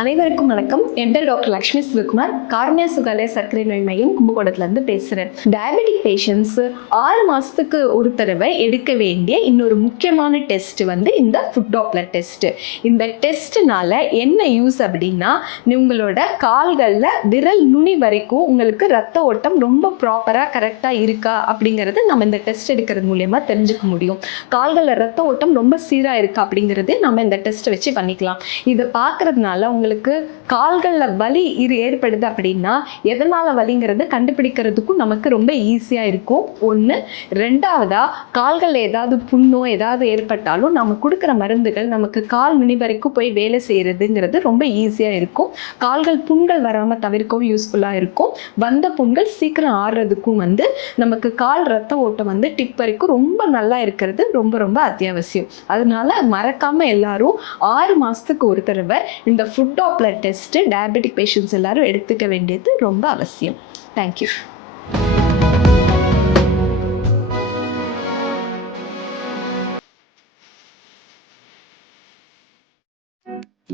அனைவருக்கும் வணக்கம். என் பேர் டாக்டர் லக்ஷ்மி சிவகுமார். கார்னியா சுகாலய சர்க்கரை நோய் மையம் கும்பகோணத்துலேருந்து பேசுகிறேன். டயபெட்டிக் பேஷண்ட்ஸ் 6 மாதத்துக்கு ஒரு தடவை எடுக்க வேண்டிய இன்னொரு முக்கியமான டெஸ்ட் இந்த ஃபுட் டாப்லர் டெஸ்ட். இந்த டெஸ்ட்னால என்ன யூஸ் அப்படின்னா, உங்களோட கால்களில் விரல் நுனி வரைக்கும் உங்களுக்கு ரத்த ஓட்டம் ரொம்ப ப்ராப்பராக கரெக்டாக இருக்கா அப்படிங்கிறது நம்ம இந்த டெஸ்ட் எடுக்கிறது மூலயமா தெரிஞ்சுக்க முடியும். கால்களில் ரத்த ஓட்டம் ரொம்ப சீராக இருக்கா அப்படிங்கிறது நம்ம இந்த டெஸ்ட்டை வச்சு பண்ணிக்கலாம். இதை பார்க்கறதுனால உங்களுக்கு கால்களில் வலி ஏற்படுது அப்படின்னா எதனால வலிங்கிறது கண்டுபிடிக்கிறதுக்கும் நமக்கு ரொம்ப ஈஸியாக இருக்கும். ஒன்று. ரெண்டாவதா, கால்களில் ஏதாவது புண்ணோ ஏதாவது ஏற்பட்டாலும் நம்ம கொடுக்குற மருந்துகள் நமக்கு கால் நுனி வரைக்கும் போய் வேலை செய்யறதுங்கிறது ரொம்ப ஈஸியாக இருக்கும். கால்கள் புண்கள் வராமல் தவிர்க்கவும் யூஸ்ஃபுல்லாக இருக்கும். வந்த புண்கள் சீக்கிரம் ஆறுறதுக்கும் நமக்கு கால் ரத்த ஓட்டம் டிப் வரைக்கும் ரொம்ப நல்லா இருக்கிறது ரொம்ப ரொம்ப அத்தியாவசியம். அதனால மறக்காம எல்லாரும் 6 மாசத்துக்கு ஒரு தடவை இந்த food Doppler test diabetic patients எல்லாரும் எடுத்துக்க வேண்டியது ரொம்ப அவசியம். தேங்க்யூ.